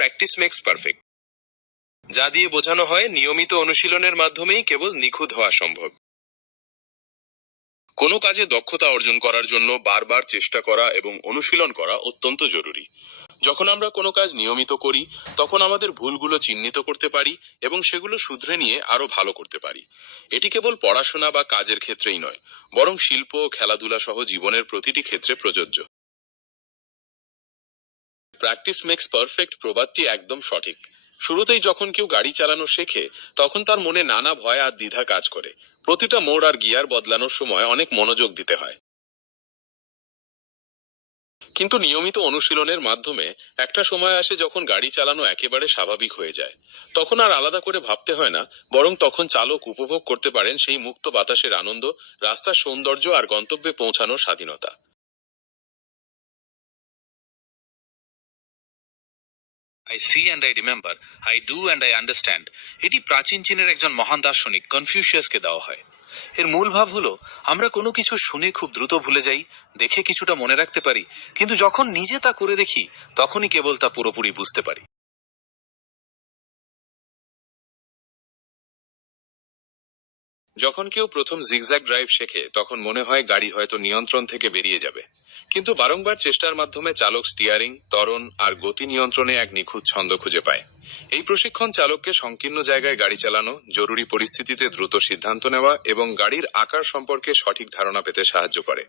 Practice makes perfect, যা দিয়ে বোঝানো হয় নিয়মিত অনুশীলনের মাধ্যমেই কেবল নিখুঁত হওয়া সম্ভব। কোনো কাজে দক্ষতা অর্জন করার জন্য বারবার চেষ্টা করা এবং অনুশীলন করা অত্যন্ত জরুরি। যখন আমরা কোনো কাজ নিয়মিত করি, তখন আমাদের ভুলগুলো চিহ্নিত করতে পারি এবং সেগুলো শুধরে নিয়ে আরো ভালো করতে পারি। এটি কেবল পড়াশোনা বা কাজের ক্ষেত্রেই নয়, বরং শিল্প, খেলাধুলা সহ জীবনের প্রতিটি ক্ষেত্রে প্রযোজ্য। প্র্যাকটিস মেক্স পারফেক্ট প্রবাদটি একদম সঠিক। শুরুতেই যখন কেউ গাড়ি চালানো শেখে, তখন তার মনে নানা ভয় আর দ্বিধা কাজ করে। প্রতিটা মোড় আর গিয়ার বদলানোর সময় অনেক মনোযোগ দিতে হয়। কিন্তু নিয়মিত অনুশীলনের মাধ্যমে একটা সময় আসে যখন গাড়ি চালানো একেবারে স্বাভাবিক হয়ে যায়। তখন আর আলাদা করে ভাবতে হয় না, বরং তখন চালক উপভোগ করতে পারেন সেই মুক্ত বাতাসের আনন্দ, রাস্তার সৌন্দর্য আর গন্তব্যে পৌঁছানোর স্বাধীনতা। I see and I remember, I do and I understand, এটি প্রাচীন চীনের একজন মহান দার্শনিক কনফিউশিয়াসকে দেওয়া হয়। এর মূল ভাব হলো, আমরা কোনো কিছু শুনে খুব দ্রুত ভুলে যাই, দেখে কিছুটা মনে রাখতে পারি, কিন্তু যখন নিজে তা করে দেখি, তখনই কেবল তা পুরোপুরি বুঝতে পারি। যখন কেউ প্রথম জিগজ্যাগ ড্রাইভ শেখে, তখন মনে হয় গাড়ি হয়তো নিয়ন্ত্রণ থেকে বেরিয়ে যাবে। কিন্তু বারংবার চেষ্টার মাধ্যমে চালক স্টিয়ারিং, ত্বরণ আর গতি নিয়ন্ত্রণে এক নিখুঁত ছন্দ খুঁজে পায়। এই প্রশিক্ষণ চালককে সংকীর্ণ জায়গায় গাড়ি চালানো, জরুরি পরিস্থিতিতে দ্রুত সিদ্ধান্ত নেওয়া এবং গাড়ির আকার সম্পর্কে সঠিক ধারণা পেতে সাহায্য করে।